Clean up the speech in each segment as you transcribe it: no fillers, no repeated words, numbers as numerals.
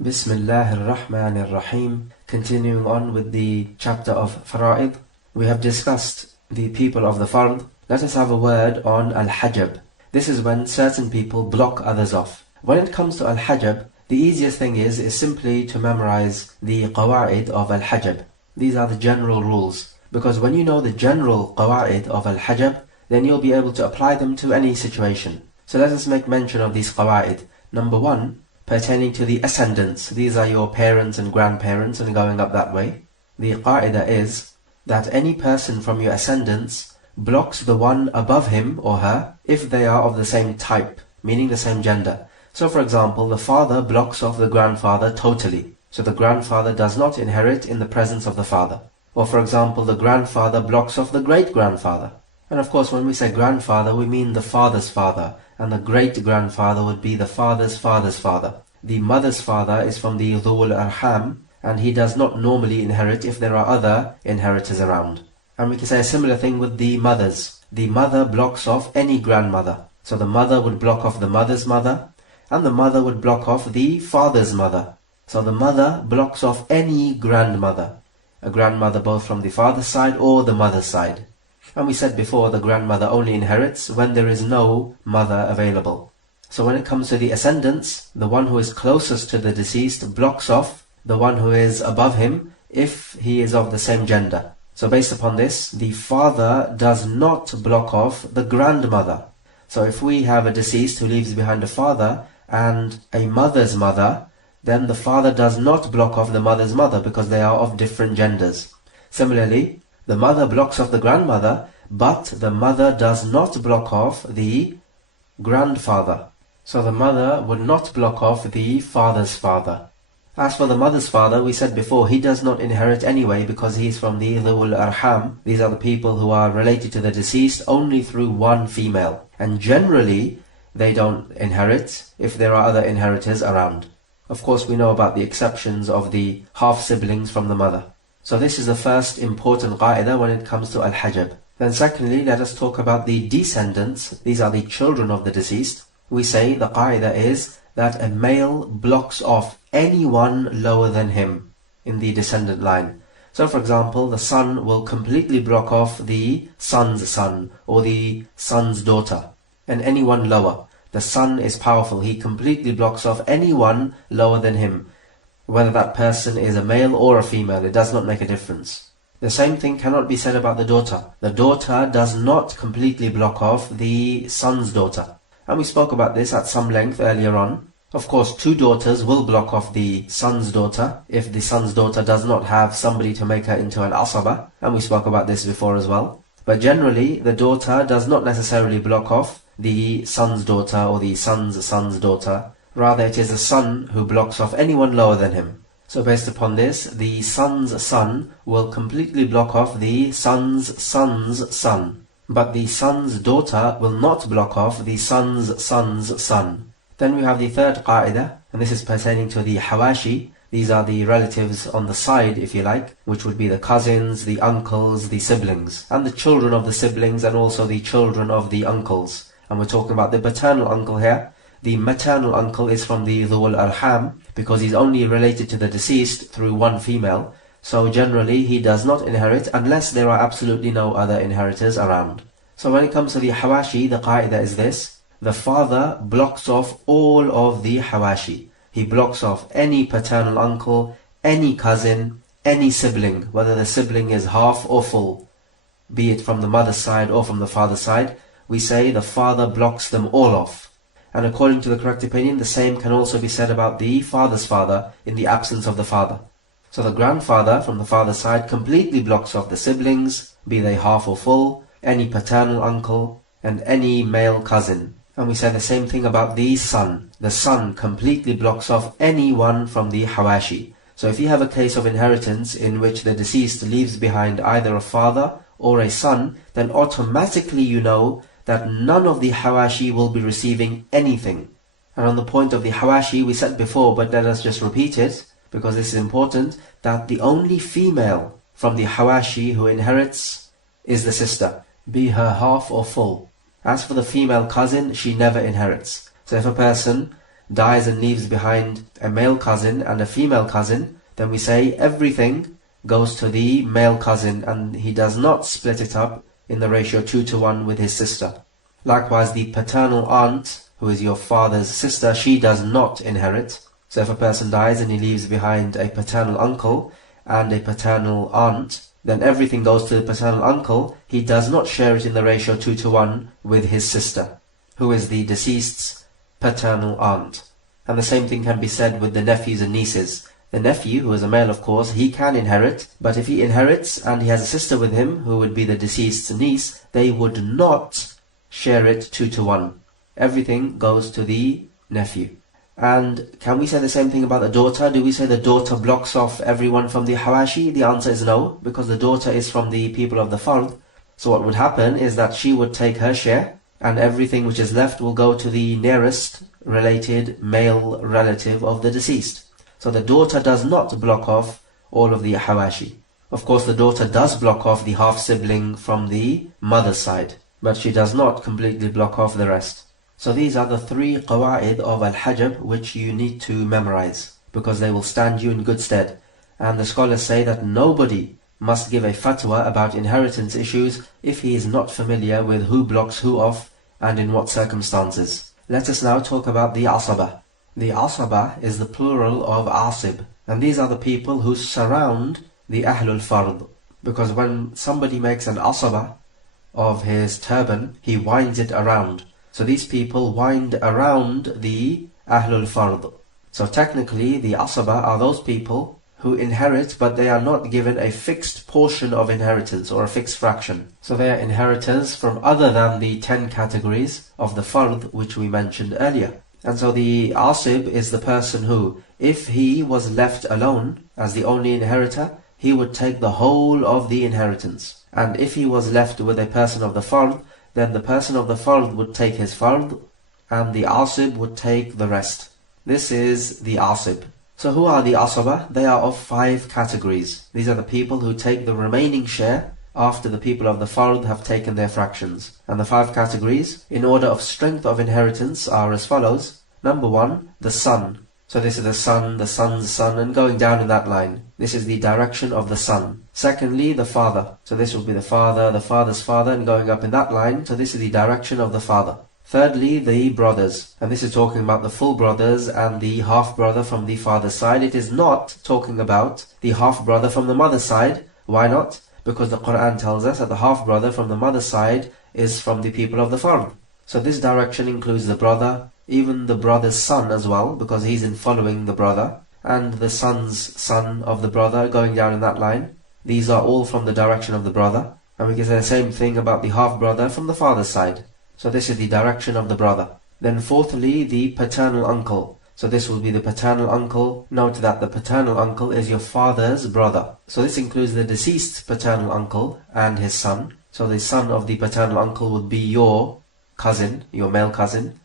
Bismillahir Rahmanir Rahim. Continuing on with the chapter of Fara'id, we have discussed the people of the Fard. Let us have a word on Al-Hajab. This is when certain people block others off. When it comes to Al-Hajab, the easiest thing is simply to memorize the qawa'id of Al-Hajab. These are the general rules. Because when you know the general qawa'id of Al-Hajab, then you'll be able to apply them to any situation. So let us make mention of these qawa'id. Number one, pertaining to the ascendants. These are your parents and grandparents and going up that way. The qa'idah is that any person from your ascendants blocks the one above him or her if they are of the same type, meaning the same gender. So for example, the father blocks off the grandfather totally. So the grandfather does not inherit in the presence of the father. Or for example, the grandfather blocks off the great-grandfather. And of course, when we say grandfather, we mean the father's father. And the great-grandfather would be the father's father's father. The mother's father is from the dhul arham, and he does not normally inherit if there are other inheritors around. And we can say a similar thing with the mothers. The mother blocks off any grandmother. So the mother would block off the mother's mother, and the mother would block off the father's mother. So the mother blocks off any grandmother. A grandmother both from the father's side or the mother's side. And we said before, the grandmother only inherits when there is no mother available. So when it comes to the ascendants, the one who is closest to the deceased blocks off the one who is above him if he is of the same gender. So based upon this, the father does not block off the grandmother. So if we have a deceased who leaves behind a father and a mother's mother, then the father does not block off the mother's mother because they are of different genders. Similarly, the mother blocks off the grandmother, but the mother does not block off the grandfather. So the mother would not block off the father's father. As for the mother's father, we said before, he does not inherit anyway because he is from the dhul arham. These are the people who are related to the deceased only through one female. And generally, they don't inherit if there are other inheritors around. Of course, we know about the exceptions of the half-siblings from the mother. So this is the first important qa'idah when it comes to Al-Hajab. Then secondly, let us talk about the descendants. These are the children of the deceased. We say the qa'idah is that a male blocks off anyone lower than him in the descendant line. So for example, the son will completely block off the son's son or the son's daughter and anyone lower. The son is powerful. He completely blocks off anyone lower than him. Whether that person is a male or a female, it does not make a difference. The same thing cannot be said about the daughter. The daughter does not completely block off the son's daughter. And we spoke about this at some length earlier on. Of course, two daughters will block off the son's daughter if the son's daughter does not have somebody to make her into an Asaba. And we spoke about this before as well. But generally, the daughter does not necessarily block off the son's daughter or the son's son's daughter. Rather, it is the son who blocks off anyone lower than him. So based upon this, the son's son will completely block off the son's son's son. But the son's daughter will not block off the son's son's son. Then we have the third qa'idah, and this is pertaining to the hawashi. These are the relatives on the side, if you like, which would be the cousins, the uncles, the siblings, and the children of the siblings, and also the children of the uncles. And we're talking about the paternal uncle here. The maternal uncle is from the dhul arham because he's only related to the deceased through one female. So generally he does not inherit unless there are absolutely no other inheritors around. So when it comes to the hawashi, the qa'idah is this. The father blocks off all of the hawashi. He blocks off any paternal uncle, any cousin, any sibling, whether the sibling is half or full, be it from the mother's side or from the father's side. We say the father blocks them all off. And according to the correct opinion, the same can also be said about the father's father in the absence of the father. So the grandfather from the father's side completely blocks off the siblings, be they half or full, any paternal uncle, and any male cousin. And we say the same thing about the son. The son completely blocks off anyone from the hawashi. So if you have a case of inheritance in which the deceased leaves behind either a father or a son, then automatically you know that none of the hawashi will be receiving anything. And on the point of the hawashi, we said before, but let us just repeat it, because this is important, that the only female from the hawashi who inherits is the sister, be her half or full. As for the female cousin, she never inherits. So if a person dies and leaves behind a male cousin and a female cousin, then we say everything goes to the male cousin and he does not split it up in the ratio 2-1 with his sister. Likewise, the paternal aunt, who is your father's sister, she does not inherit. So if a person dies and he leaves behind a paternal uncle and a paternal aunt, then everything goes to the paternal uncle. He does not share it in the ratio 2-1 with his sister, who is the deceased's paternal aunt. And the same thing can be said with the nephews and nieces. The nephew, who is a male of course, he can inherit, but if he inherits and he has a sister with him, who would be the deceased's niece, they would not share it 2-1. Everything goes to the nephew. And can we say the same thing about the daughter? Do we say the daughter blocks off everyone from the Hawashi? The answer is no, because the daughter is from the people of the Fard. So what would happen is that she would take her share, and everything which is left will go to the nearest related male relative of the deceased. So the daughter does not block off all of the Hawashi. Of course, the daughter does block off the half-sibling from the mother's side, but she does not completely block off the rest. So these are the 3 qawa'id of Al-Hajab which you need to memorize, because they will stand you in good stead. And the scholars say that nobody must give a fatwa about inheritance issues if he is not familiar with who blocks who off and in what circumstances. Let us now talk about the Asaba. The Asaba is the plural of Asib, and these are the people who surround the Ahlul Fard. Because when somebody makes an Asaba of his turban, he winds it around. So these people wind around the Ahlul Fard. So technically the Asaba are those people who inherit, but they are not given a fixed portion of inheritance or a fixed fraction. So they are inheritors from other than the 10 categories of the Fard which we mentioned earlier. And so the Asib is the person who, if he was left alone as the only inheritor, he would take the whole of the inheritance. And if he was left with a person of the Fard, then the person of the Fard would take his Fard, and the Asib would take the rest. This is the Asib. So who are the Asaba? They are of 5 categories. These are the people who take the remaining share after the people of the Fard have taken their fractions. And the 5 categories, in order of strength of inheritance, are as follows. Number 1, the son. So this is the son, the son's son, and going down in that line. This is the direction of the son. Secondly, the father. So this will be the father, the father's father, and going up in that line. So this is the direction of the father. Thirdly, the brothers. And this is talking about the full brothers and the half-brother from the father's side. It is not talking about the half-brother from the mother's side. Why not? Because the Quran tells us that the half-brother from the mother's side is from the people of the Fard. So this direction includes the brother, even the brother's son as well, because he's in following the brother, and the son's son of the brother going down in that line. These are all from the direction of the brother. And we can say the same thing about the half-brother from the father's side. So this is the direction of the brother. Then fourthly, the paternal uncle. So this will be the paternal uncle. Note that the paternal uncle is your father's brother. So this includes the deceased paternal uncle and his son. So the son of the paternal uncle would be your cousin, your male cousin,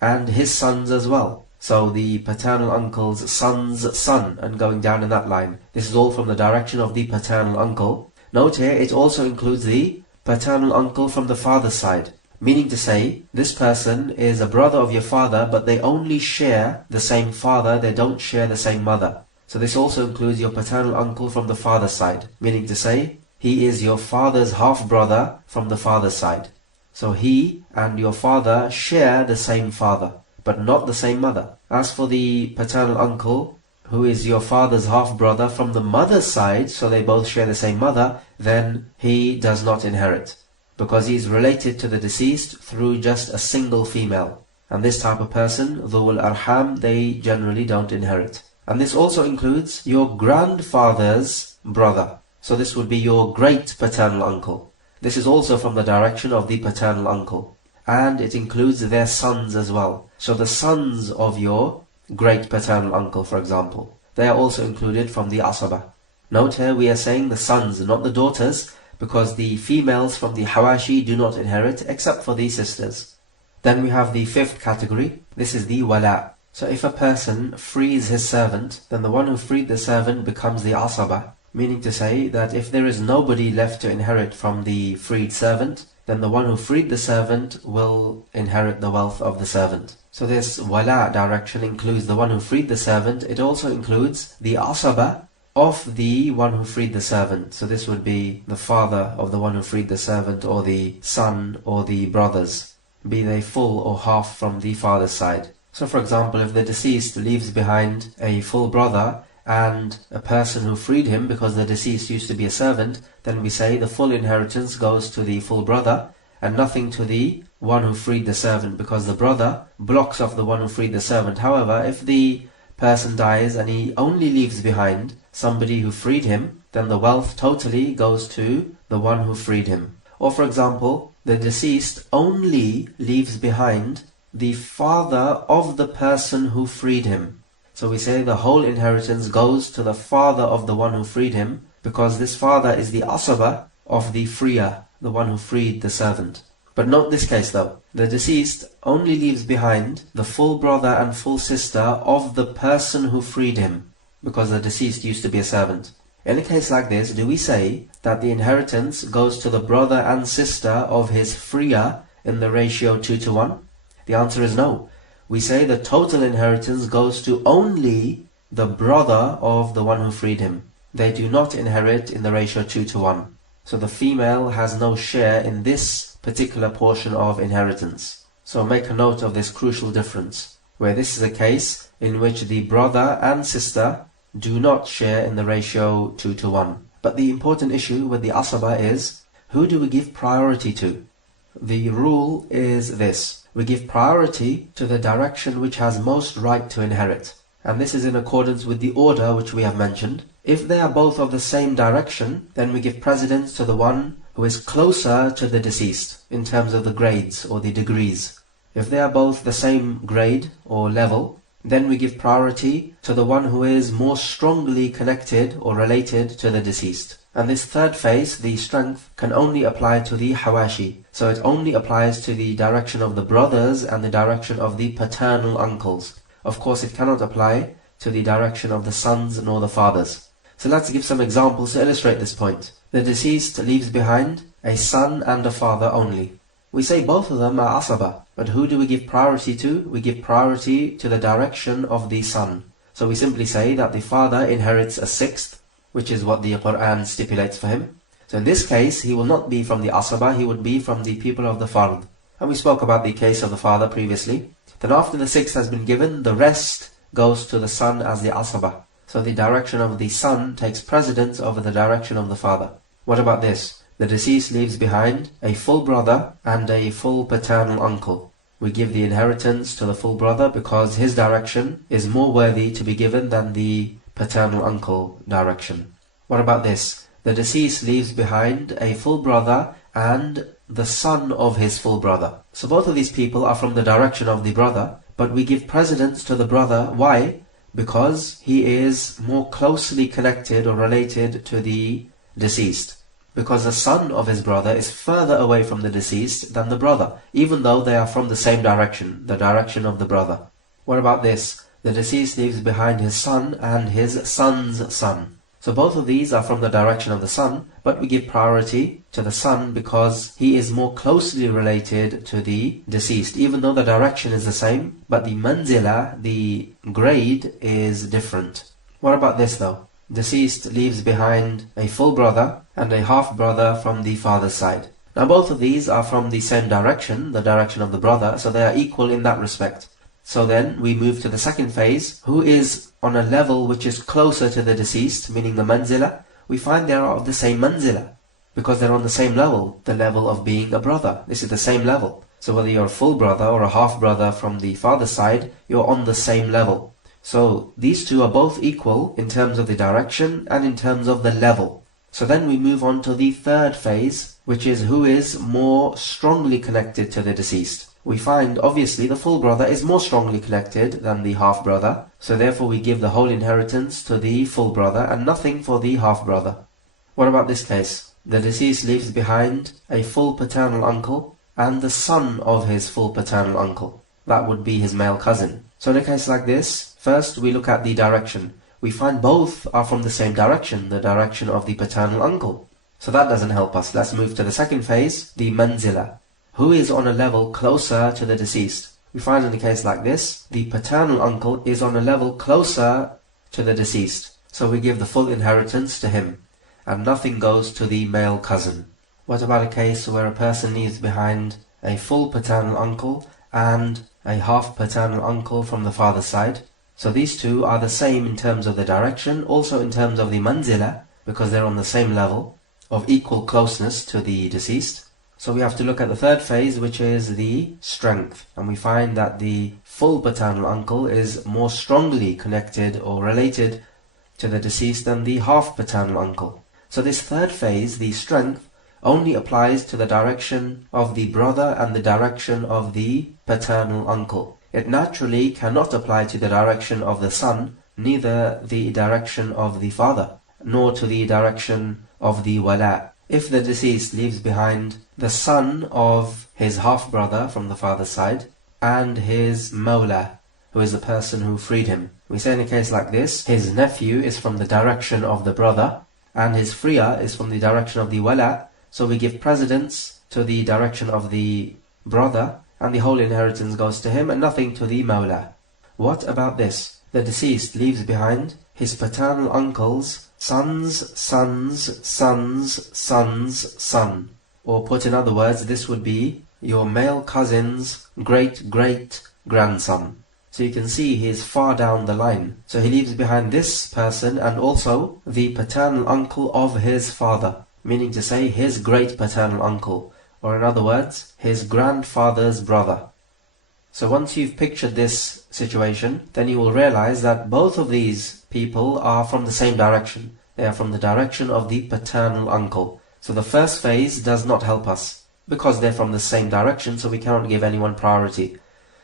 and his sons as well. So the paternal uncle's son's son, and going down in that line. This is all from the direction of the paternal uncle. Note here, it also includes the paternal uncle from the father's side. Meaning to say, this person is a brother of your father, but they only share the same father, they don't share the same mother. So this also includes your paternal uncle from the father's side. Meaning to say, he is your father's half-brother from the father's side. So he and your father share the same father, but not the same mother. As for the paternal uncle, who is your father's half-brother from the mother's side, so they both share the same mother, then he does not inherit, because he is related to the deceased through just a single female. And this type of person, dhul arham, they generally don't inherit. And this also includes your grandfather's brother. So this would be your great paternal uncle. This is also from the direction of the paternal uncle. And it includes their sons as well. So the sons of your great paternal uncle, for example, they are also included from the Asaba. Note here we are saying the sons, not the daughters, because the females from the Hawashi do not inherit except for the sisters. Then we have the 5th category. This is the wala. So if a person frees his servant, then the one who freed the servant becomes the Asaba. Meaning to say that if there is nobody left to inherit from the freed servant, then the one who freed the servant will inherit the wealth of the servant. So this wala direction includes the one who freed the servant. It also includes the asaba of the one who freed the servant. So this would be the father of the one who freed the servant, or the son, or the brothers, be they full or half from the father's side. So for example, if the deceased leaves behind a full brother and a person who freed him, because the deceased used to be a servant, then we say the full inheritance goes to the full brother and nothing to the one who freed the servant, because the brother blocks off the one who freed the servant. However, if the person dies and he only leaves behind somebody who freed him, then the wealth totally goes to the one who freed him. Or for example, the deceased only leaves behind the father of the person who freed him. So we say the whole inheritance goes to the father of the one who freed him, because this father is the asaba of the freer, the one who freed the servant. But note this case though. The deceased only leaves behind the full brother and full sister of the person who freed him, because the deceased used to be a servant. In a case like this, do we say that the inheritance goes to the brother and sister of his freer in the ratio 2:1? The answer is no. We say the total inheritance goes to only the brother of the one who freed him. They do not inherit in the ratio 2:1. So the female has no share in this particular portion of inheritance. So make a note of this crucial difference, where this is a case in which the brother and sister do not share in the ratio 2:1. But the important issue with the asaba is, who do we give priority to? The rule is this: we give priority to the direction which has most right to inherit. And this is in accordance with the order which we have mentioned. If they are both of the same direction, then we give precedence to the one who is closer to the deceased in terms of the grades or the degrees. If they are both the same grade or level, then we give priority to the one who is more strongly connected or related to the deceased. And this third phase, the strength, can only apply to the hawashi. So it only applies to the direction of the brothers and the direction of the paternal uncles. Of course, it cannot apply to the direction of the sons nor the fathers. So let's give some examples to illustrate this point. The deceased leaves behind a son and a father only. We say both of them are asaba, but who do we give priority to? We give priority to the direction of the son. So we simply say that the father inherits a sixth, which is what the Quran stipulates for him. So in this case, he will not be from the asaba, he would be from the people of the fard. And we spoke about the case of the father previously. Then after the sixth has been given, the rest goes to the son as the asaba. So the direction of the son takes precedence over the direction of the father. What about this? The deceased leaves behind a full brother and a full paternal uncle. We give the inheritance to the full brother because his direction is more worthy to be given than the paternal uncle direction. What about this? The deceased leaves behind a full brother and the son of his full brother. So both of these people are from the direction of the brother, but we give precedence to the brother. Why? Because he is more closely connected or related to the deceased. Because the son of his brother is further away from the deceased than the brother, even though they are from the same direction, the direction of the brother. What about this? The deceased leaves behind his son and his son's son. So both of these are from the direction of the son, but we give priority to the son because he is more closely related to the deceased, even though the direction is the same, but the manzila, the grade, is different. What about this though? Deceased leaves behind a full brother and a half brother from the father's side. Now both of these are from the same direction, the direction of the brother, so they are equal in that respect. So then we move to the second phase, who is on a level which is closer to the deceased, meaning the manzila. We find they are of the same manzila, because they're on the same level, the level of being a brother. This is the same level. So whether you're a full brother or a half brother from the father's side, you're on the same level. So these two are both equal in terms of the direction and in terms of the level. So then we move on to the third phase, which is who is more strongly connected to the deceased. We find obviously the full brother is more strongly connected than the half brother, so therefore we give the whole inheritance to the full brother and nothing for the half brother. What about this case? The deceased leaves behind a full paternal uncle and the son of his full paternal uncle. That would be his male cousin. So in a case like this, first we look at the direction. We find both are from the same direction, the direction of the paternal uncle. So that doesn't help us. Let's move to the second phase, the manzila. Who is on a level closer to the deceased? We find in a case like this, the paternal uncle is on a level closer to the deceased. So we give the full inheritance to him, and nothing goes to the male cousin. What about a case where a person leaves behind a full paternal uncle and a half paternal uncle from the father's side? So these two are the same in terms of the direction, also in terms of the manzila, because they're on the same level of equal closeness to the deceased. So we have to look at the third phase, which is the strength. And we find that the full paternal uncle is more strongly connected or related to the deceased than the half paternal uncle. So this third phase, the strength, only applies to the direction of the brother and the direction of the paternal uncle. It naturally cannot apply to the direction of the son, neither the direction of the father, nor to the direction of the wala. If the deceased leaves behind the son of his half-brother from the father's side and his mawla, who is the person who freed him, we say in a case like this, his nephew is from the direction of the brother and his freer is from the direction of the wala, so we give precedence to the direction of the brother and the whole inheritance goes to him and nothing to the mawla. What about this? The deceased leaves behind his paternal uncle's son's son's son's son's son. Or put in other words, this would be your male cousin's great-great-grandson. So you can see he is far down the line. So he leaves behind this person and also the paternal uncle of his father, meaning to say his great-paternal uncle, or in other words, his grandfather's brother. So once you've pictured this situation, then you will realize that both of these people are from the same direction. They are from the direction of the paternal uncle. So the first phase does not help us, because they're from the same direction, so we cannot give anyone priority.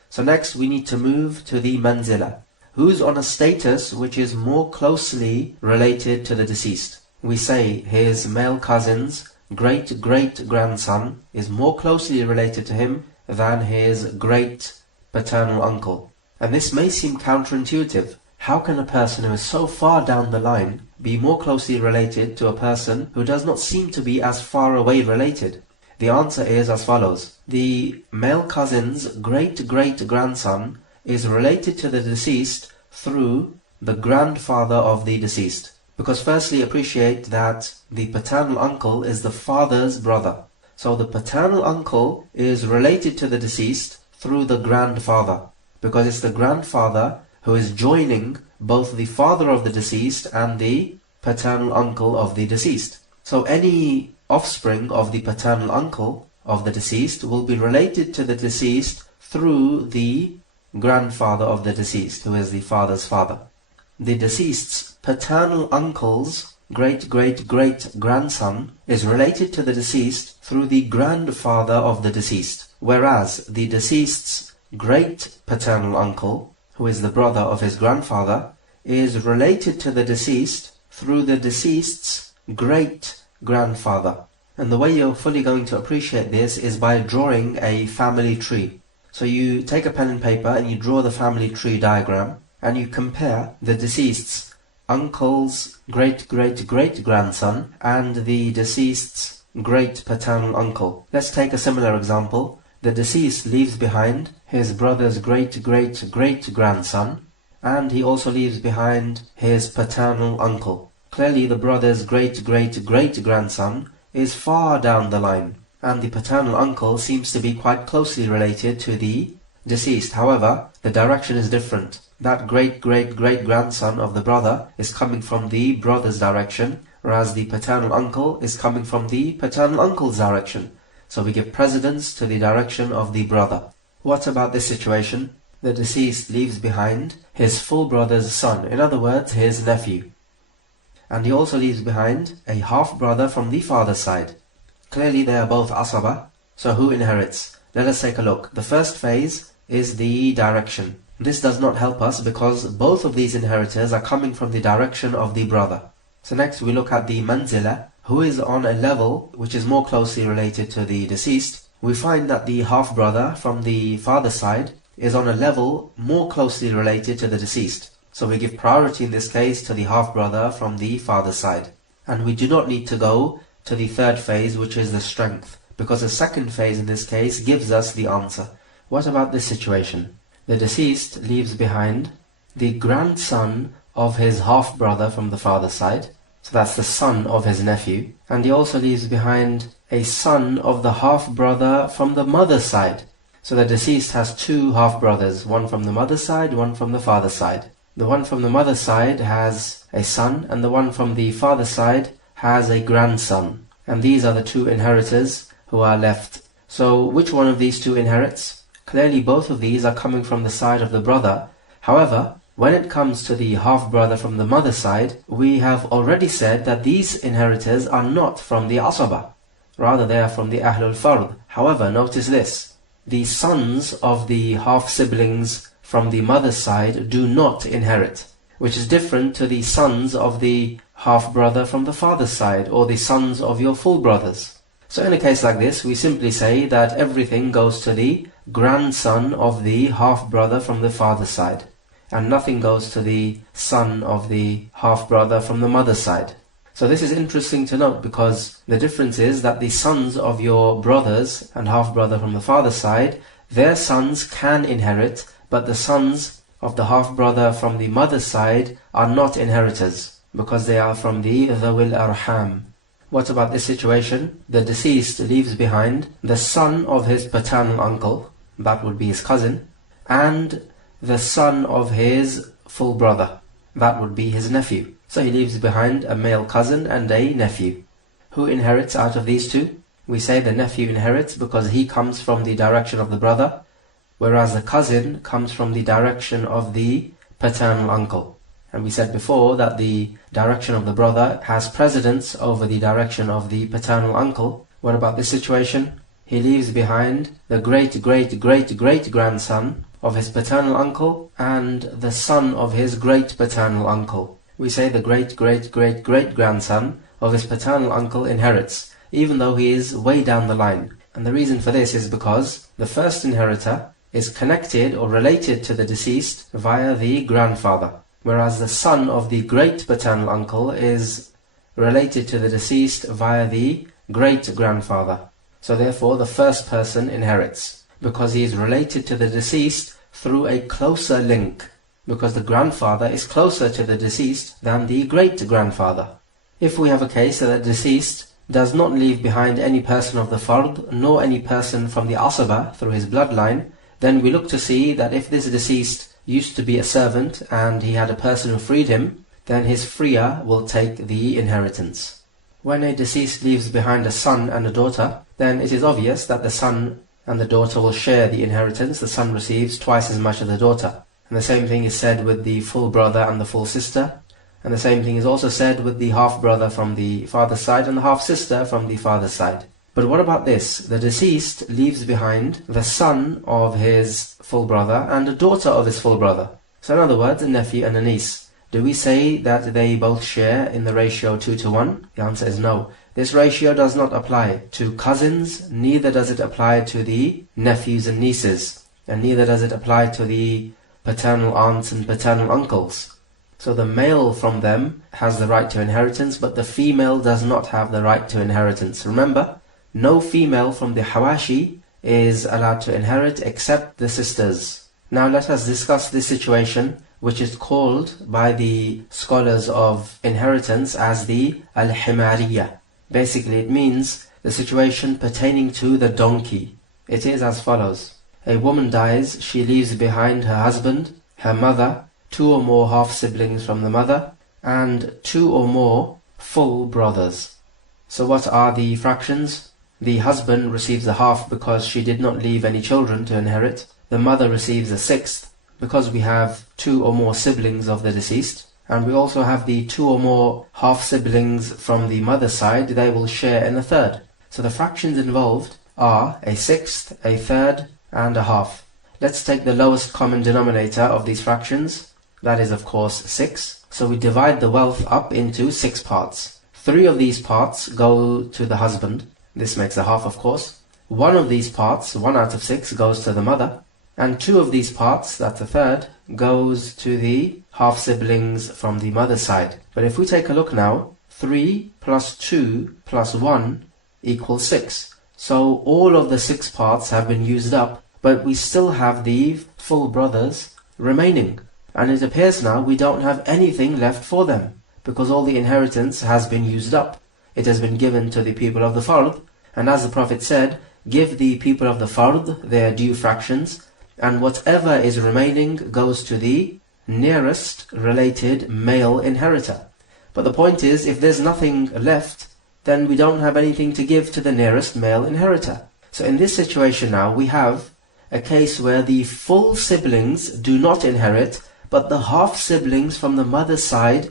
So next we need to move to the manzila. Who's on a status which is more closely related to the deceased? We say his male cousin's great-great-grandson is more closely related to him than his great-paternal uncle. And this may seem counterintuitive. How can a person who is so far down the line be more closely related to a person who does not seem to be as far away related? The answer is as follows. The male cousin's great-great-grandson is related to the deceased through the grandfather of the deceased. Because firstly, appreciate that the paternal uncle is the father's brother. So the paternal uncle is related to the deceased through the grandfather, because it's the grandfather who is joining both the father of the deceased and the paternal uncle of the deceased. So any offspring of the paternal uncle of the deceased will be related to the deceased through the grandfather of the deceased, who is the father's father. The deceased's paternal uncle's great-great-great-grandson is related to the deceased through the grandfather of the deceased, whereas the deceased's great-paternal uncle, who is the brother of his grandfather, is related to the deceased through the deceased's great-grandfather. And the way you're fully going to appreciate this is by drawing a family tree. So you take a pen and paper and you draw the family tree diagram, and you compare the deceased's uncle's great-great-great-grandson and the deceased's great-paternal uncle. Let's take a similar example. The deceased leaves behind his brother's great-great-great-grandson, and he also leaves behind his paternal uncle. Clearly the brother's great-great-great-grandson is far down the line, and the paternal uncle seems to be quite closely related to the deceased. However, the direction is different. That great-great-great-grandson of the brother is coming from the brother's direction, whereas the paternal uncle is coming from the paternal uncle's direction. So we give precedence to the direction of the brother. What about this situation? The deceased leaves behind his full brother's son, in other words, his nephew. And he also leaves behind a half-brother from the father's side. Clearly they are both Asaba, so who inherits? Let us take a look. The first phase is the direction. This does not help us because both of these inheritors are coming from the direction of the brother. So next we look at the manzila, who is on a level which is more closely related to the deceased. We find that the half-brother from the father's side is on a level more closely related to the deceased. So we give priority in this case to the half-brother from the father's side. And we do not need to go to the third phase, which is the strength, because the second phase in this case gives us the answer. What about this situation? The deceased leaves behind the grandson of his half-brother from the father's side, so that's the son of his nephew, and he also leaves behind a son of the half-brother from the mother's side. So the deceased has two half-brothers, one from the mother's side, one from the father's side. The one from the mother's side has a son, and the one from the father's side has a grandson. And these are the two inheritors who are left. So which one of these two inherits? Clearly both of these are coming from the side of the brother. However, when it comes to the half-brother from the mother's side, we have already said that these inheritors are not from the Asaba. Rather, they are from the Ahlul Fard. However, notice this. The sons of the half-siblings from the mother's side do not inherit, which is different to the sons of the half-brother from the father's side, or the sons of your full brothers. So in a case like this, we simply say that everything goes to the grandson of the half-brother from the father's side, and nothing goes to the son of the half-brother from the mother's side. So this is interesting to note, because the difference is that the sons of your brothers and half-brother from the father's side, their sons can inherit, but the sons of the half-brother from the mother's side are not inheritors, because they are from the Dhawil Arham. What about this situation? The deceased leaves behind the son of his paternal uncle, that would be his cousin, and the son of his full brother, that would be his nephew. So he leaves behind a male cousin and a nephew. Who inherits out of these two? We say the nephew inherits because he comes from the direction of the brother, whereas the cousin comes from the direction of the paternal uncle. And we said before that the direction of the brother has precedence over the direction of the paternal uncle. What about this situation? He leaves behind the great-great-great-great-grandson of his paternal uncle and the son of his great-paternal uncle. We say the great-great-great-great-grandson of his paternal uncle inherits, even though he is way down the line. And the reason for this is because the first inheritor is connected or related to the deceased via the grandfather, whereas the son of the great-paternal uncle is related to the deceased via the great-grandfather. So therefore the first person inherits, because he is related to the deceased through a closer link, because the grandfather is closer to the deceased than the great-grandfather. If we have a case that the deceased does not leave behind any person of the Fard, nor any person from the Asaba through his bloodline, then we look to see that if this deceased used to be a servant and he had a person who freed him, then his freer will take the inheritance. When a deceased leaves behind a son and a daughter, then it is obvious that the son and the daughter will share the inheritance. The son receives twice as much as the daughter. And the same thing is said with the full brother and the full sister. And the same thing is also said with the half-brother from the father's side and the half-sister from the father's side. But what about this? The deceased leaves behind the son of his full brother and a daughter of his full brother. So in other words, a nephew and a niece. Do we say that they both share in the ratio 2:1? The answer is no. This ratio does not apply to cousins, neither does it apply to the nephews and nieces, and neither does it apply to the paternal aunts and paternal uncles. So the male from them has the right to inheritance, but the female does not have the right to inheritance. Remember, no female from the Hawashi is allowed to inherit except the sisters. Now let us discuss this situation, which is called by the scholars of inheritance as the Al-Himariya. Basically it means the situation pertaining to the donkey. It is as follows. A woman dies, she leaves behind her husband, her mother, 2 or more half-siblings from the mother, and 2 or more full brothers. So what are the fractions? The husband receives a half because she did not leave any children to inherit. The mother receives a 1/6 because we have 2 or more siblings of the deceased. And we also have the 2 or more half-siblings from the mother's side. They will share in a 1/3. So the fractions involved are a 1/6, a 1/3, and a half. Let's take the lowest common denominator of these fractions. That is, of course, 6. So we divide the wealth up into 6 parts. 3 of these parts go to the husband. This makes a half, of course. 1 of these parts, 1 out of 6, goes to the mother. And 2 of these parts, that's a 1/3, goes to the half-siblings from the mother's side. But if we take a look now, 3 plus 2 plus 1 equals 6. So all of the 6 parts have been used up but we still have the full brothers remaining. And it appears now we don't have anything left for them, because all the inheritance has been used up. It has been given to the people of the Fard, and as the Prophet said, give the people of the Fard their due fractions, and whatever is remaining goes to the nearest related male inheritor. But the point is, if there's nothing left, then we don't have anything to give to the nearest male inheritor. So in this situation now, we have a case where the full siblings do not inherit, but the half siblings from the mother's side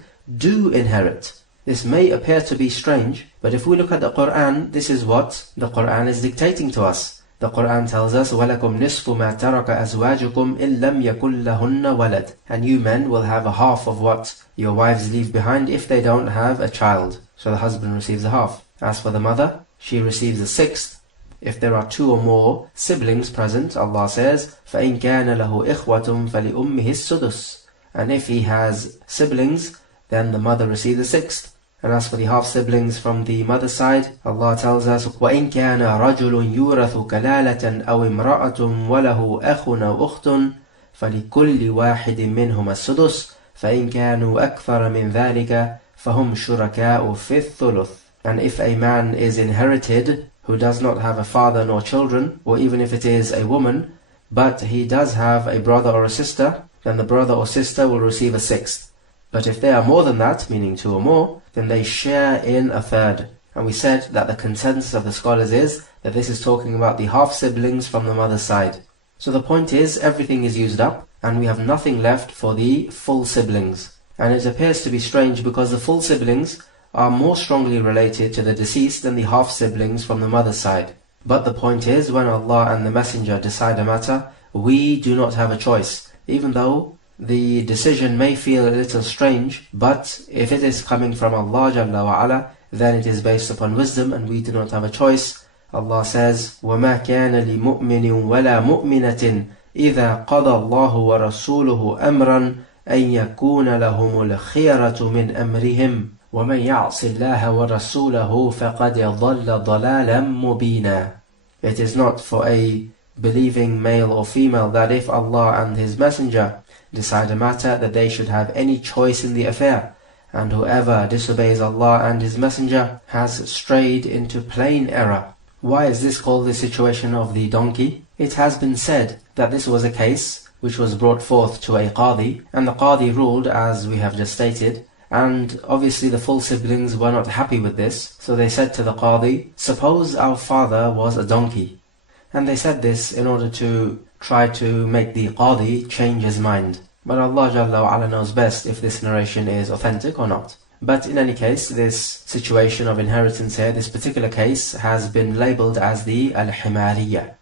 do inherit. This may appear to be strange, but if we look at the Quran, this is what the Quran is dictating to us. The Quran tells us, وَلَكُمْ نِصْفُ مَا تَرَكَ أَزْوَاجُكُمْ إِن لَمْ يَكُنْ لَهُنَّ وَلَدٌ. And you men will have a half of what your wives leave behind if they don't have a child. So the husband receives a half. As for the mother, she receives a sixth. If there are two or more siblings present, Allah says, فَإِن كَانَ لَهُ إِخْوَةٌ فَلِأُمِّهِ السُّدُسُ. And if he has siblings, then the mother receives a sixth. And as for the half-siblings from the mother's side, Allah tells us, وَإِن كَانَ رَجُلٌ يُورَثُ كَلَالَةً أَوْ امْرَأَةٌ وَلَهُ أَخٌ أَوْ أُخْتٌ فَلِكُلِّ وَاحِدٍ مِّنْهُمَا السُّدُسُ فَإِن كَانُوا أَكْثَرَ مِنْ ذَلِكَ فَهُمْ شُرَكَاءُ فِي الثُّلُثِ. And if a man is inherited who does not have a father nor children, or even if it is a woman, but he does have a brother or a sister, then the brother or sister will receive a sixth. But if they are more than that, meaning two or more, then they share in a third. And we said that the consensus of the scholars is that this is talking about the half-siblings from the mother's side. So the point is, everything is used up, and we have nothing left for the full siblings. And it appears to be strange because the full siblings are more strongly related to the deceased than the half-siblings from the mother's side. But the point is, when Allah and the Messenger decide a matter, we do not have a choice, even though the decision may feel a little strange, but if it is coming from Allah Jalla wa Ala, then it is based upon wisdom and we do not have a choice. Allah says, وَمَا كَانَ لِمُؤْمِنٍ وَلَا مُؤْمِنَةٍ إِذَا قَضَى اللَّهُ وَرَسُولُهُ أَمْرًا أَن يَكُونَ لَهُمُ الْخِيَرَةُ مِنْ أَمْرِهِمْ وَمَنْ يَعْصِ اللَّهَ وَرَسُولَهُ فَقَدْ ضَلَّ ضَلَالًا مُبِينًا. It is not for a believing male or female that if Allah and His Messenger decide a matter, that they should have any choice in the affair, and whoever disobeys Allah and His Messenger has strayed into plain error. Why is this called the situation of the donkey? It has been said that this was a case which was brought forth to a qadi, and the qadi ruled as we have just stated, and obviously the full siblings were not happy with this, so they said to the qadi, suppose our father was a donkey. And they said this in order to try to make the qadi change his mind. But Allah Jalla wa Ala knows best if this narration is authentic or not. But in any case, this situation of inheritance here, this particular case, has been labeled as the Al-Himariyya.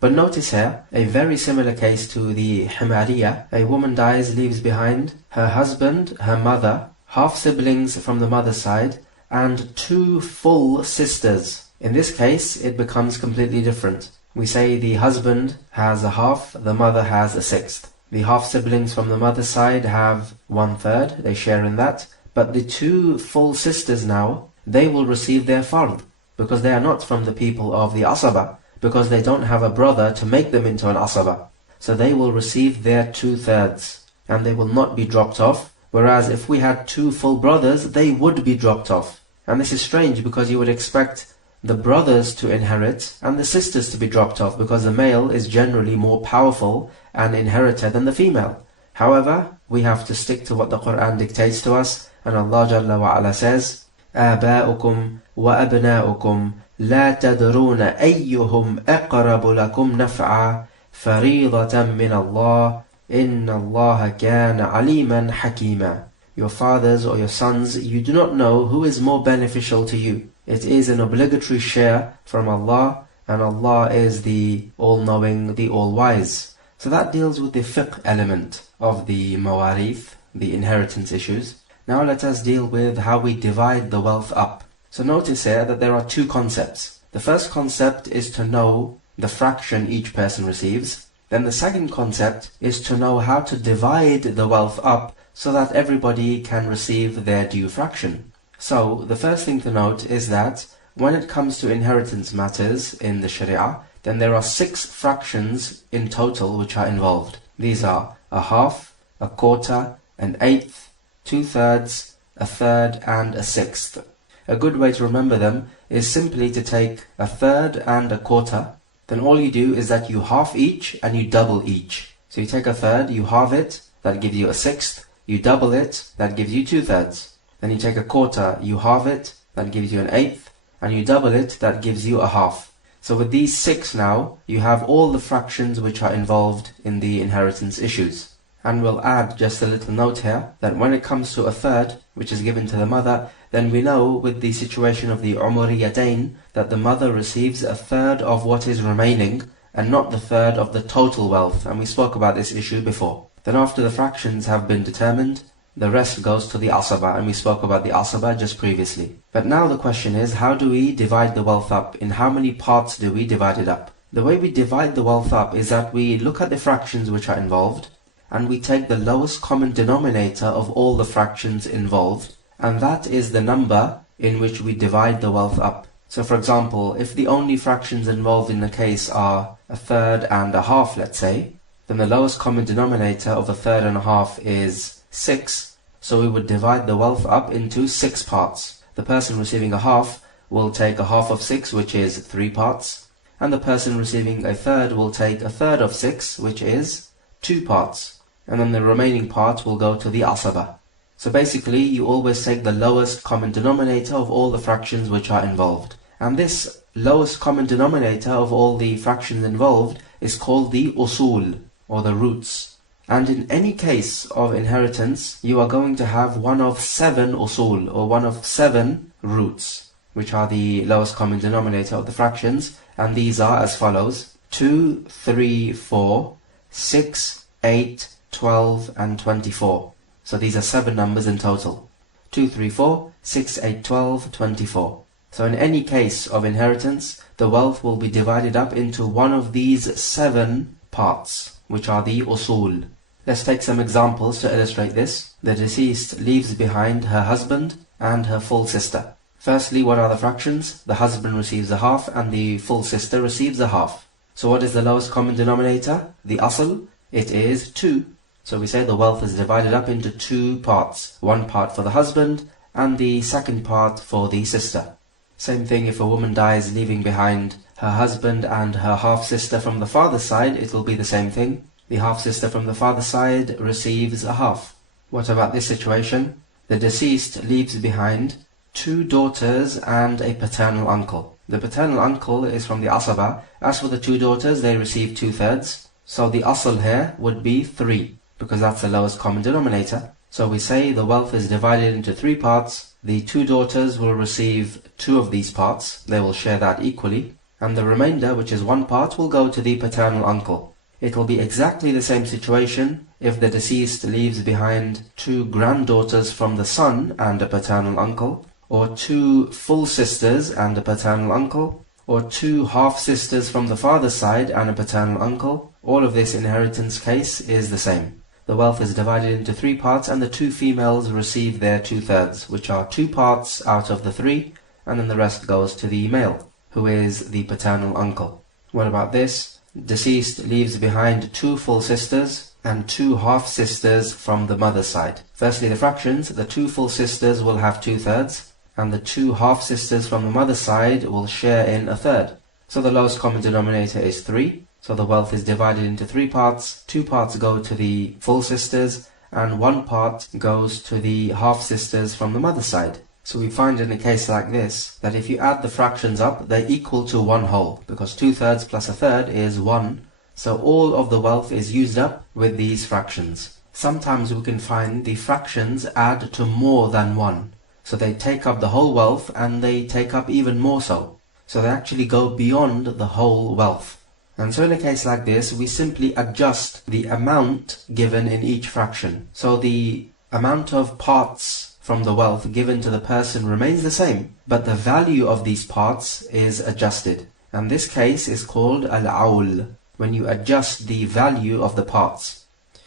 But notice here, a very similar case to the Himariyya. A woman dies, leaves behind her husband, her mother, half-siblings from the mother's side, and two full sisters. In this case, it becomes completely different. We say the husband has a half, the mother has a sixth. The half-siblings from the mother's side have 1/3, they share in that. But the two full sisters now, they will receive their fard, because they are not from the people of the Asaba, because they don't have a brother to make them into an Asaba. So they will receive their 2/3, and they will not be dropped off, whereas if we had two full brothers, they would be dropped off. And this is strange because you would expect the brothers to inherit and the sisters to be dropped off, because the male is generally more powerful and inheritor than the female. However, we have to stick to what the Quran dictates to us, and Allah Jalla wa Ala says, آباؤكم وأبناؤكم لا تدرون أيهم أقرب لكم نفعا فريضة من الله إن الله كان عليما حكيما. Your fathers or your sons, you do not know who is more beneficial to you. It is an obligatory share from Allah, and Allah is the all-knowing, the all-wise. So that deals with the fiqh element of the mawarith, the inheritance issues. Now let us deal with how we divide the wealth up. So notice here that there are two concepts. The first concept is to know the fraction each person receives. Then the second concept is to know how to divide the wealth up so that everybody can receive their due fraction. So the first thing to note is that when it comes to inheritance matters in the Sharia, then there are 6 fractions in total which are involved. These are a half, a quarter, an eighth, 2/3, a third, and a sixth. A good way to remember them is simply to take a third and a quarter. Then all you do is that you half each and you double each. So you take a third, you halve it, that gives you a sixth. You double it, that gives you 2/3. Then you take a quarter, you halve it, that gives you an eighth. And you double it, that gives you a half. So with these 6 now, you have all the fractions which are involved in the inheritance issues. And we'll add just a little note here, that when it comes to a third, which is given to the mother, then we know with the situation of the Umuriyyatain, that the mother receives a third of what is remaining, and not the third of the total wealth, and we spoke about this issue before. Then after the fractions have been determined, the rest goes to the Asaba, and we spoke about the Asaba just previously. But now the question is, how do we divide the wealth up? In how many parts do we divide it up? The way we divide the wealth up is that we look at the fractions which are involved, and we take the lowest common denominator of all the fractions involved, and that is the number in which we divide the wealth up. So for example, if the only fractions involved in the case are a third and a half, let's say, then the lowest common denominator of a third and a half is 6, so we would divide the wealth up into 6 parts. The person receiving a half will take a half of 6, which is 3 parts, and the person receiving a third will take a third of 6, which is 2 parts, and then the remaining part will go to the Asaba. So basically, you always take the lowest common denominator of all the fractions which are involved. And this lowest common denominator of all the fractions involved is called the usul, or the roots. And in any case of inheritance, you are going to have one of 7 usul, or one of 7 roots, which are the lowest common denominator of the fractions, and these are as follows: 2, 3, 4, 6, 8, 12, and 24. So these are 7 numbers in total. 2, 3, 4, 6, 8, 12, 24. So in any case of inheritance, the wealth will be divided up into one of these 7 parts, which are the usul. Let's take some examples to illustrate this. The deceased leaves behind her husband and her full sister. Firstly, what are the fractions? The husband receives a half and the full sister receives a half. So what is the lowest common denominator? The asl? It is 2. So we say the wealth is divided up into 2 parts. 1 part for the husband and the second part for the sister. Same thing if a woman dies leaving behind her husband and her half-sister from the father's side, it will be the same thing. The half-sister from the father's side receives a half. What about this situation? The deceased leaves behind 2 daughters and a paternal uncle. The paternal uncle is from the Asaba. As for the 2 daughters, they receive 2/3. So the asl here would be 3, because that's the lowest common denominator. So we say the wealth is divided into 3 parts. The 2 daughters will receive 2 of these parts. They will share that equally. And the remainder, which is 1 part, will go to the paternal uncle. It will be exactly the same situation if the deceased leaves behind 2 granddaughters from the son and a paternal uncle, or 2 full sisters and a paternal uncle, or 2 half-sisters from the father's side and a paternal uncle. All of this inheritance case is the same. The wealth is divided into 3 parts, and the 2 females receive their 2/3, which are 2 parts out of the 3, and then the rest goes to the male, who is the paternal uncle. What about this? Deceased leaves behind 2 full sisters and 2 half-sisters from the mother's side. Firstly, the fractions: the 2 full sisters will have 2/3, and the 2 half-sisters from the mother's side will share in a third. So the lowest common denominator is 3. So the wealth is divided into 3 parts. 2 parts go to the full sisters, and 1 part goes to the half-sisters from the mother's side. So we find in a case like this, that if you add the fractions up, they equal to 1 whole, because 2/3 plus a third is 1. So all of the wealth is used up with these fractions. Sometimes we can find the fractions add to more than 1. So they take up the whole wealth, and they take up even more so. So they actually go beyond the whole wealth. And so in a case like this, we simply adjust the amount given in each fraction. So the amount of parts from the wealth given to the person remains the same, but the value of these parts is adjusted. And this case is called al-awl, when you adjust the value of the parts.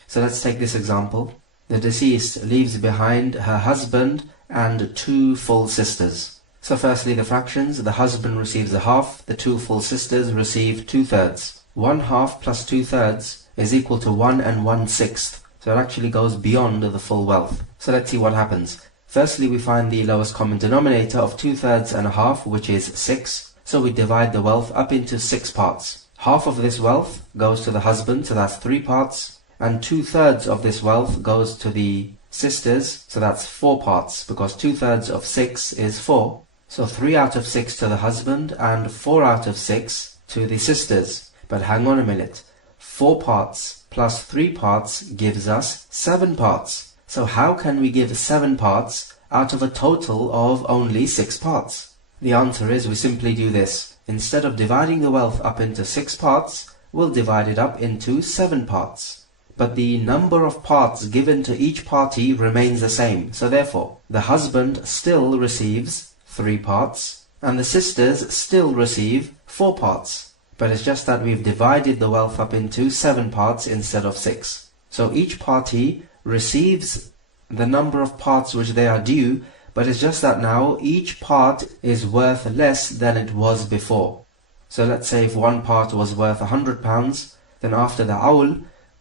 So let's take this example. The deceased leaves behind her husband and 2 full sisters. So firstly, the fractions, the husband receives a half, the two full sisters receive 2/3. 1/2 plus 2/3 is equal to 1 1/6. So it actually goes beyond the full wealth. So let's see what happens. Firstly, we find the lowest common denominator of 2/3 and a half, which is 6. So we divide the wealth up into 6 parts. Half of this wealth goes to the husband, so that's 3 parts. And 2/3 of this wealth goes to the sisters, so that's 4 parts, because 2/3 of 6 is 4. So 3 out of 6 to the husband and 4 out of 6 to the sisters. But hang on a minute. 4 parts plus 3 parts gives us 7 parts. So how can we give 7 parts out of a total of only 6 parts? The answer is we simply do this. Instead of dividing the wealth up into 6 parts, we'll divide it up into 7 parts. But the number of parts given to each party remains the same. So therefore, the husband still receives 3 parts, and the sisters still receive 4 parts. But it's just that we've divided the wealth up into 7 parts instead of 6. So each party receives the number of parts which they are due, but it's just that now each part is worth less than it was before. So let's say if one part was worth £100, then after the awl,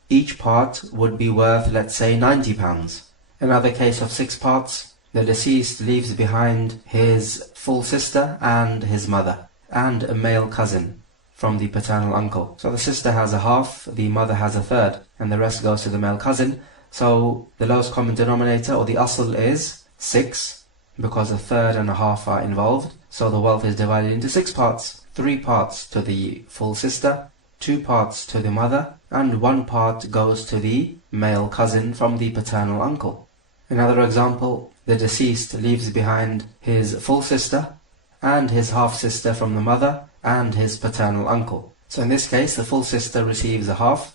each part would be worth, let's say, £90. Another case of 6 parts, the deceased leaves behind his full sister and his mother, and a male cousin from the paternal uncle. So the sister has a half, the mother has a third, and the rest goes to the male cousin. So the lowest common denominator, or the asl, is 6, because a third and a half are involved. So the wealth is divided into 6 parts. 3 parts to the full sister, 2 parts to the mother, and 1 part goes to the male cousin from the paternal uncle. Another example, the deceased leaves behind his full sister and his half-sister from the mother and his paternal uncle. So in this case, the full sister receives a half,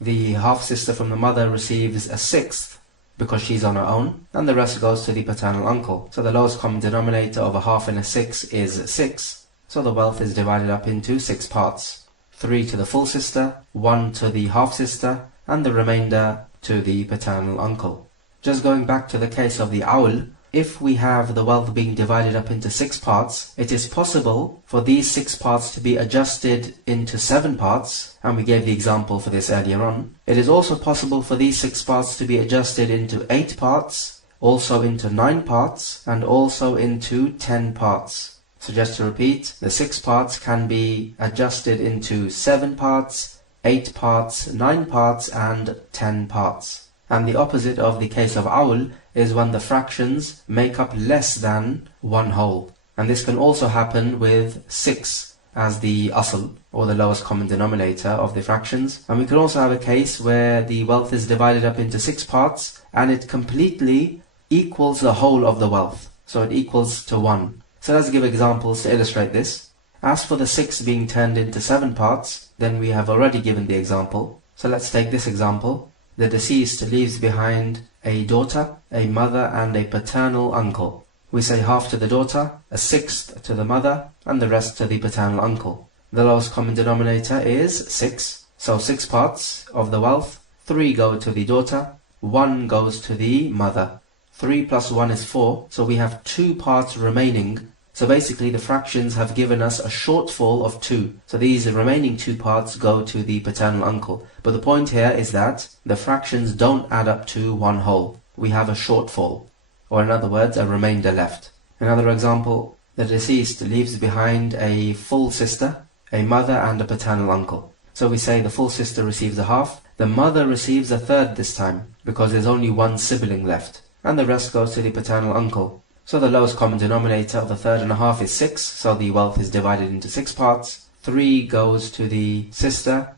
the half-sister from the mother receives a 1/6 because she's on her own, and the rest goes to the paternal uncle. So the lowest common denominator of a half and a 6 is 6. So the wealth is divided up into 6 parts. 3 to the full sister, 1 to the half-sister, and the remainder to the paternal uncle. Just going back to the case of the awl, if we have the wealth being divided up into 6 parts, it is possible for these 6 parts to be adjusted into 7 parts, and we gave the example for this earlier on. It is also possible for these 6 parts to be adjusted into 8 parts, also into 9 parts, and also into 10 parts. So just to repeat, the 6 parts can be adjusted into 7 parts, 8 parts, 9 parts, and 10 parts. And the opposite of the case of awl is when the fractions make up less than 1 whole. And this can also happen with 6 as the asl, or the lowest common denominator of the fractions. And we can also have a case where the wealth is divided up into 6 parts and it completely equals the whole of the wealth. So it equals to 1. So let's give examples to illustrate this. As for the 6 being turned into 7 parts, then we have already given the example. So let's take this example. The deceased leaves behind a daughter, a mother, and a paternal uncle. We say half to the daughter, a 1/6 to the mother, and the rest to the paternal uncle. The lowest common denominator is 6. So 6 parts of the wealth, 3 go to the daughter, 1 goes to the mother. 3 plus 1 is 4, so we have 2 parts remaining. So basically the fractions have given us a shortfall of 2. So these remaining 2 parts go to the paternal uncle. But the point here is that the fractions don't add up to 1 whole. We have a shortfall, or in other words, a remainder left. Another example, the deceased leaves behind a full sister, a mother, and a paternal uncle. So we say the full sister receives a half, the mother receives a third this time, because there's only 1 sibling left, and the rest goes to the paternal uncle. So the lowest common denominator of the third and a half is 6, so the wealth is divided into 6 parts. 3 goes to the sister,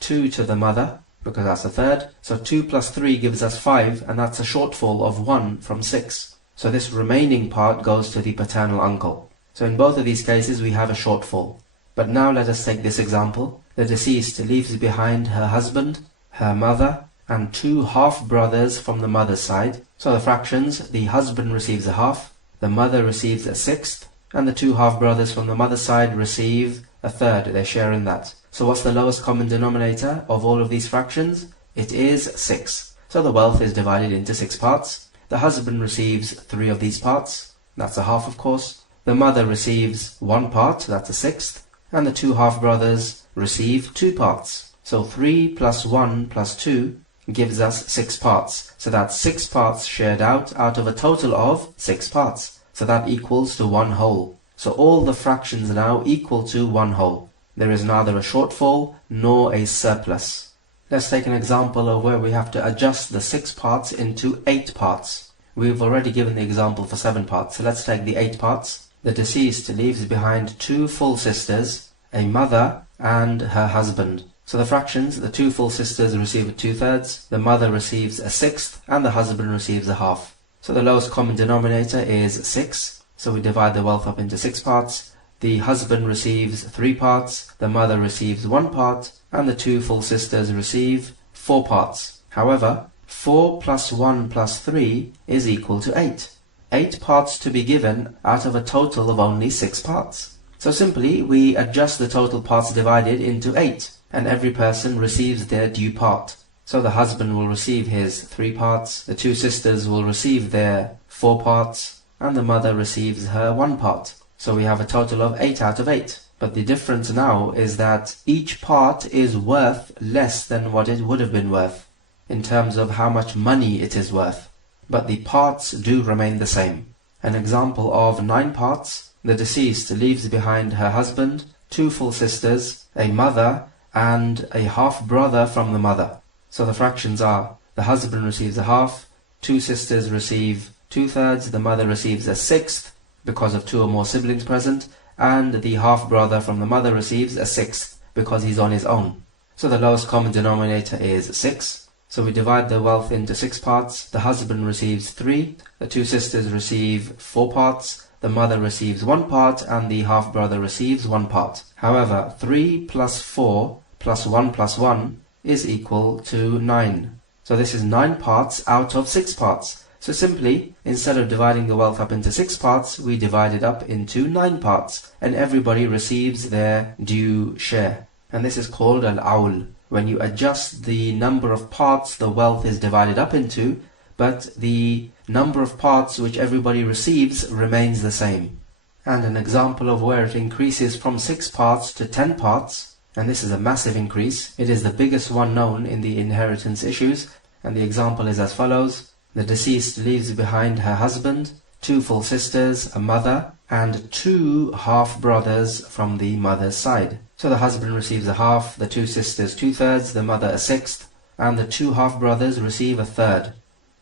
2 to the mother, because that's a third. So 2 plus 3 gives us 5, and that's a shortfall of 1 from 6. So this remaining part goes to the paternal uncle. So in both of these cases we have a shortfall. But now let us take this example. The deceased leaves behind her husband, her mother, and 2 half-brothers from the mother's side. So the fractions, the husband receives a half, the mother receives a 1/6, and the 2 half-brothers from the mother's side receive a third. They share in that. So what's the lowest common denominator of all of these fractions? It is 6. So the wealth is divided into 6 parts. The husband receives 3 of these parts. That's a half, of course. the mother receives 1 part, that's a sixth, and the 2 half-brothers receive 2 parts. So 3 plus 1 plus 2 gives us 6 parts. So that's 6 parts shared out of a total of 6 parts. So that equals to 1 whole. So all the fractions now equal to 1 whole. There is neither a shortfall nor a surplus. Let's take an example of where we have to adjust the 6 parts into 8 parts. We've already given the example for 7 parts, so let's take the 8 parts. The deceased leaves behind 2 full sisters, a mother and her husband. So the fractions, the 2 full sisters receive 2/3, the mother receives a sixth, and the husband receives a half. So the lowest common denominator is 6, so we divide the wealth up into 6 parts. The husband receives 3 parts, the mother receives 1 part, and the 2 full sisters receive 4 parts. However, 4 plus 1 plus 3 is equal to 8. 8 parts to be given out of a total of only 6 parts. So simply, we adjust the total parts divided into 8, and every person receives their due part. So the husband will receive his 3 parts, the 2 sisters will receive their 4 parts, and the mother receives her 1 part. So we have a total of 8 out of 8. But the difference now is that each part is worth less than what it would have been worth, in terms of how much money it is worth. But the parts do remain the same. An example of 9 parts: the deceased leaves behind her husband, 2 full sisters, a mother, and a half-brother from the mother. So the fractions are: the husband receives a half, 2 sisters receive 2/3, the mother receives a sixth, because of 2 or more siblings present, and the half-brother from the mother receives a sixth, because he's on his own. So the lowest common denominator is 6. So we divide the wealth into 6 parts. The husband receives 3, the 2 sisters receive 4 parts, the mother receives 1 part, and the half-brother receives 1 part. However, 3 plus 4 plus 1 plus 1 is equal to 9. So this is 9 parts out of 6 parts. So simply, instead of dividing the wealth up into 6 parts, we divide it up into 9 parts, and everybody receives their due share. And this is called al-awl, when you adjust the number of parts the wealth is divided up into, but the number of parts which everybody receives remains the same. And an example of where it increases from 6 parts to 10 parts, and this is a massive increase, it is the biggest one known in the inheritance issues, and the example is as follows. The deceased leaves behind her husband, 2 full sisters, a mother, and 2 half-brothers from the mother's side. So the husband receives a half, the 2 sisters 2/3, the mother a sixth, and the 2 half-brothers receive a third.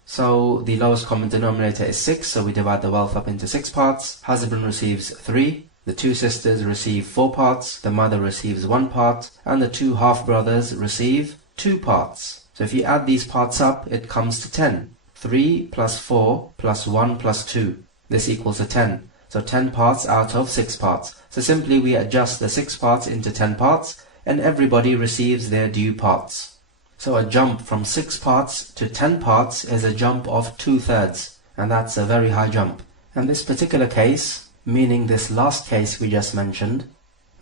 So the lowest common denominator is 6, so we divide the wealth up into 6 parts. Husband receives 3, the 2 sisters receive 4 parts, the mother receives 1 part, and the 2 half-brothers receive 2 parts. So if you add these parts up, it comes to 10. 3 plus 4 plus 1 plus 2. This equals to 10. So 10 parts out of 6 parts. So simply we adjust the 6 parts into 10 parts, and everybody receives their due parts. So a jump from 6 parts to 10 parts is a jump of 2/3, and that's a very high jump. And this particular case, meaning this last case we just mentioned,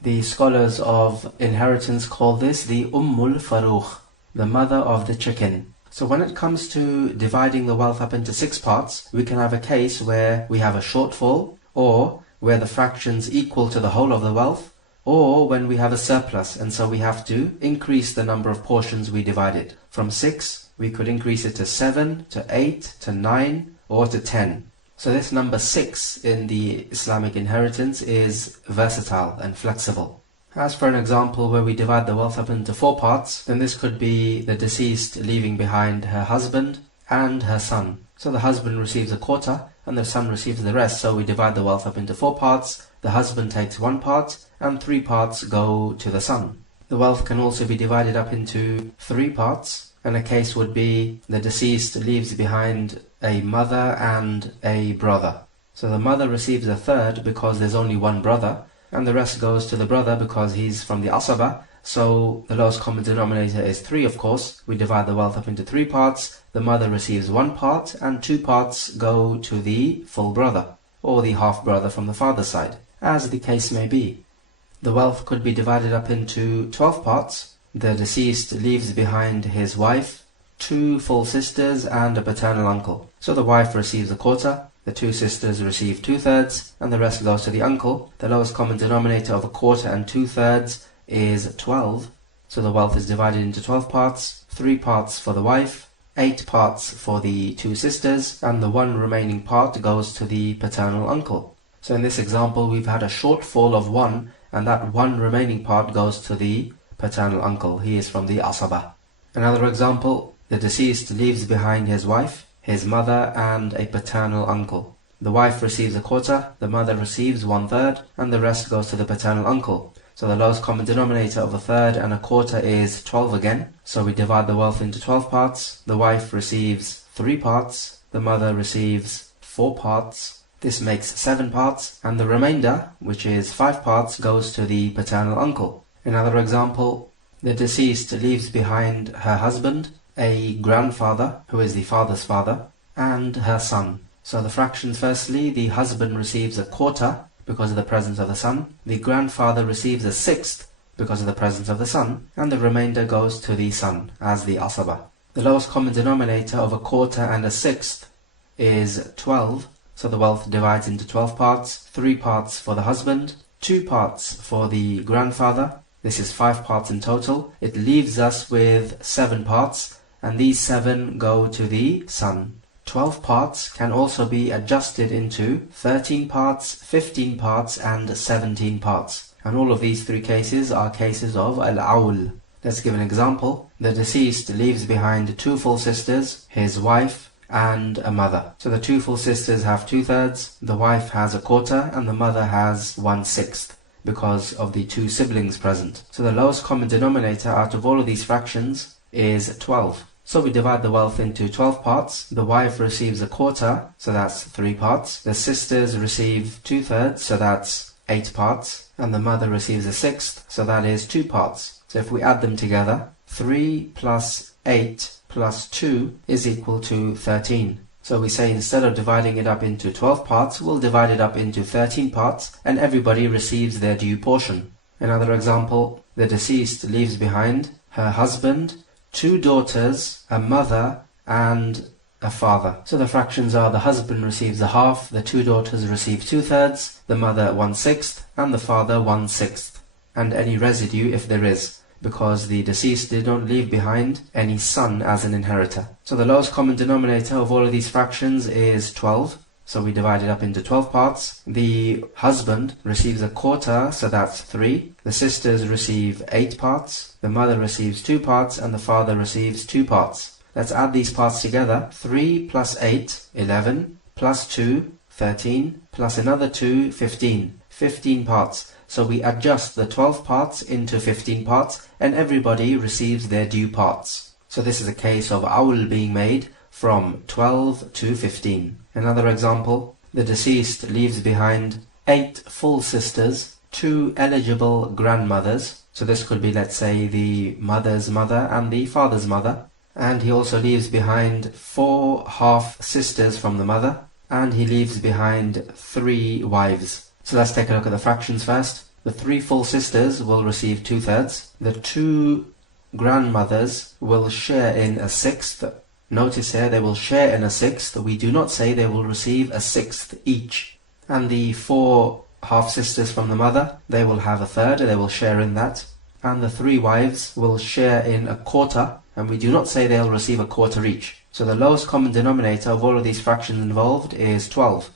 the scholars of inheritance call this the Farukh, the mother of the chicken. So when it comes to dividing the wealth up into 6 parts, we can have a case where we have a shortfall, or where the fractions equal to the whole of the wealth, or when we have a surplus, and so we have to increase the number of portions we divided. From 6, we could increase it to 7, to 8, to 9, or to 10. So this number 6 in the Islamic inheritance is versatile and flexible. As for an example where we divide the wealth up into 4 parts, then this could be the deceased leaving behind her husband and her son. So the husband receives a quarter, and the son receives the rest, so we divide the wealth up into 4 parts. The husband takes 1 part, and 3 parts go to the son. The wealth can also be divided up into 3 parts, and a case would be the deceased leaves behind a mother and a brother. So the mother receives a third because there's only 1 brother, and the rest goes to the brother because he's from the Asaba. So the lowest common denominator is 3, of course. We divide the wealth up into 3 parts. The mother receives 1 part, and 2 parts go to the full brother, or the half-brother from the father's side, as the case may be. The wealth could be divided up into 12 parts. The deceased leaves behind his wife, 2 full sisters, and a paternal uncle. So the wife receives a quarter, The two sisters receive 2/3, and the rest goes to the uncle. The lowest common denominator of 1/4 and 2/3 is 12. So the wealth is divided into 12 parts, 3 parts for the wife, 8 parts for the two sisters, and the one remaining part goes to the paternal uncle. So in this example, we've had a shortfall of 1, and that one remaining part goes to the paternal uncle. He is from the Asaba. Another example, the deceased leaves behind his wife, his mother, and a paternal uncle. The wife receives 1/4, the mother receives 1/3, and the rest goes to the paternal uncle. So the lowest common denominator of 1/3 and 1/4 is 12 again. So we divide the wealth into 12 parts. The wife receives 3 parts, the mother receives 4 parts. This makes 7 parts, and the remainder, which is 5 parts, goes to the paternal uncle. Another example, the deceased leaves behind her husband, a grandfather, who is the father's father, and her son. So the fractions, firstly, the husband receives 1/4 because of the presence of the son, the grandfather receives 1/6 because of the presence of the son, and the remainder goes to the son as the Asaba. The lowest common denominator of 1/4 and 1/6 is 12, so the wealth divides into 12 parts, 3 parts for the husband, 2 parts for the grandfather. This is 5 parts in total. It leaves us with 7 parts, and these 7 go to the son. 12 parts can also be adjusted into 13 parts, 15 parts, and 17 parts. And all of these 3 cases are cases of al-awl. Let's give an example. The deceased leaves behind 2 full sisters, his wife, and a mother. So the 2 full sisters have 2/3, the wife has 1/4, and the mother has 1/6 because of the 2 siblings present. So the lowest common denominator out of all of these fractions is 12. So we divide the wealth into 12 parts. The wife receives 1/4, so that's 3 parts. The sisters receive 2/3, so that's 8 parts. And the mother receives 1/6, so that is 2 parts. So if we add them together, 3 plus 8 plus 2 is equal to 13. So we say instead of dividing it up into 12 parts, we'll divide it up into 13 parts, and everybody receives their due portion. Another example, the deceased leaves behind her husband, 2 daughters, a mother, and a father. So the fractions are the husband receives 1/2, the 2 daughters receive 2/3, the mother 1/6, and the father 1/6, and any residue if there is, because the deceased did not leave behind any son as an inheritor. So the lowest common denominator of all of these fractions is 12. So we divide it up into 12 parts. The husband receives 1/4, so that's 3. The sisters receive 8 parts. The mother receives 2 parts, and the father receives 2 parts. Let's add these parts together. 3 plus 8, 11, plus 2, 13, plus another 2, 15. 15 parts. So we adjust the 12 parts into 15 parts, and everybody receives their due parts. So this is a case of awl being made from 12 to 15. Another example, the deceased leaves behind 8 full sisters, 2 eligible grandmothers. So this could be, let's say, the mother's mother and the father's mother. And he also leaves behind 4 half sisters from the mother, and he leaves behind 3 wives. So let's take a look at the fractions first. The 3 full sisters will receive 2/3. The 2 grandmothers will share in 1/6. Notice here they will share in 1/6. We do not say they will receive 1/6 each. And the 4 half sisters from the mother, they will have 1/3, they will share in that. And the 3 wives will share in 1/4, and we do not say they'll receive 1/4 each. So the lowest common denominator of all of these fractions involved is 12.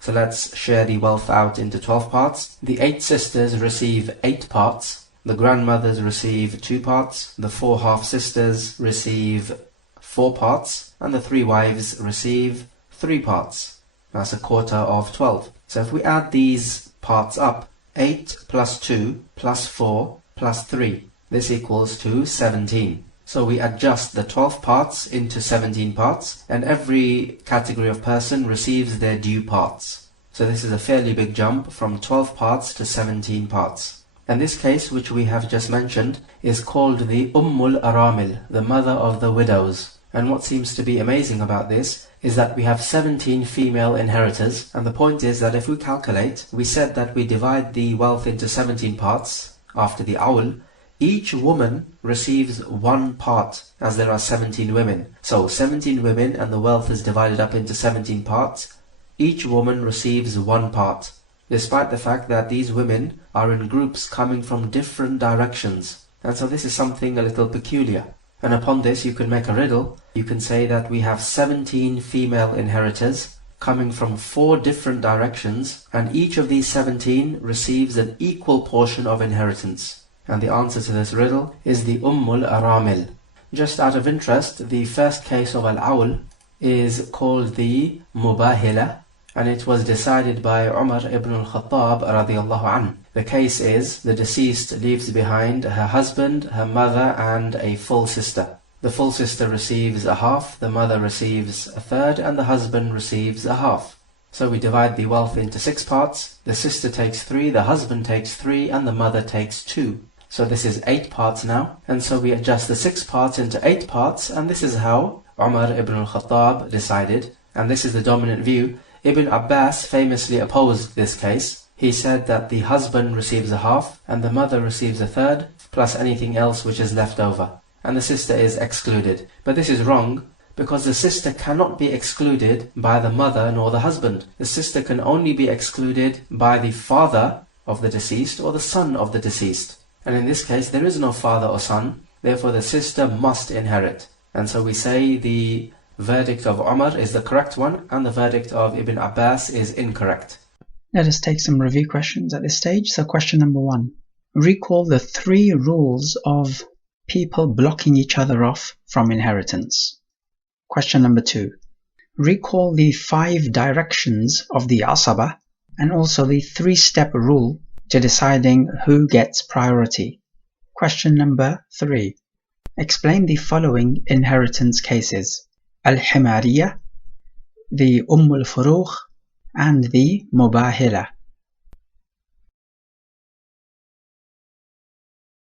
So let's share the wealth out into 12 parts. The 8 sisters receive 8 parts. The grandmothers receive 2 parts. The 4 half sisters receive 4 parts. And the 3 wives receive 3 parts. That's 1/4 of 12. So if we add these parts up, 8 plus 2 plus 4 plus 3, this equals to 17. So we adjust the 12 parts into 17 parts, and every category of person receives their due parts. So this is a fairly big jump from 12 parts to 17 parts. And this case, which we have just mentioned, is called the Aramil, the mother of the widows. And what seems to be amazing about this is that we have 17 female inheritors, and the point is that if we calculate, we said that we divide the wealth into 17 parts after the awl. Each woman receives 1 part, as there are 17 women. So 17 women, and the wealth is divided up into 17 parts. each woman receives 1 part, despite the fact that these women are in groups coming from different directions. And so this is something a little peculiar. And upon this you can make a riddle. You can say that we have 17 female inheritors coming from 4 different directions, and each of these 17 receives an equal portion of inheritance. And the answer to this riddle is the Aramil. Just out of interest, the first case of Al-Awl is called the Mubahillah, and it was decided by Umar ibn al-Khattab radiallahu anhu. The case is, the deceased leaves behind her husband, her mother, and a full sister. The full sister receives a half, the mother receives a third, and the husband receives a half. So we divide the wealth into 6 parts. The sister takes 3, the husband takes 3, and the mother takes 2. So this is 8 parts now. And so we adjust the 6 parts into 8 parts, and this is how Umar ibn al-Khattab decided. And this is the dominant view. Ibn Abbas famously opposed this case. He said that the husband receives a half, and the mother receives a third, plus anything else which is left over. And the sister is excluded. But this is wrong, because the sister cannot be excluded by the mother nor the husband. The sister can only be excluded by the father of the deceased or the son of the deceased. And in this case there is no father or son, therefore the sister must inherit. And so we say the verdict of Umar is the correct one, and the verdict of Ibn Abbas is incorrect. Let us take some review questions at this stage. So question number 1. Recall the 3 rules of people blocking each other off from inheritance. Question number 2. Recall the 5 directions of the Asaba, and also the 3-step rule to deciding who gets priority. Question number 3. Explain the following inheritance cases: Al-Himariya, the Al-Furuq, and the Mubahillah.